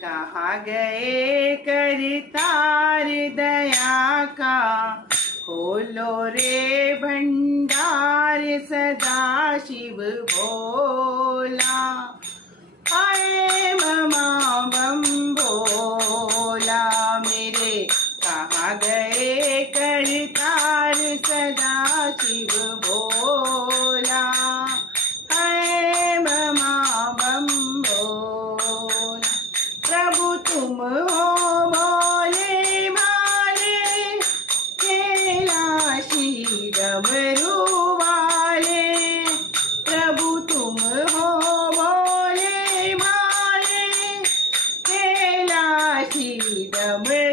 कहाँ गए करतार दया का, खोलो रे भंडार सदा शिव भोला। आए ममा बम भोला मेरे, कहाँ गए करतार सदा शिव भोला। आए ममा बम भोला। प्रभु तुम हो भोले भाले, कैलाशी डमरू वाले। प्रभु तुम हो भोले भाले, कैलाशी डमरू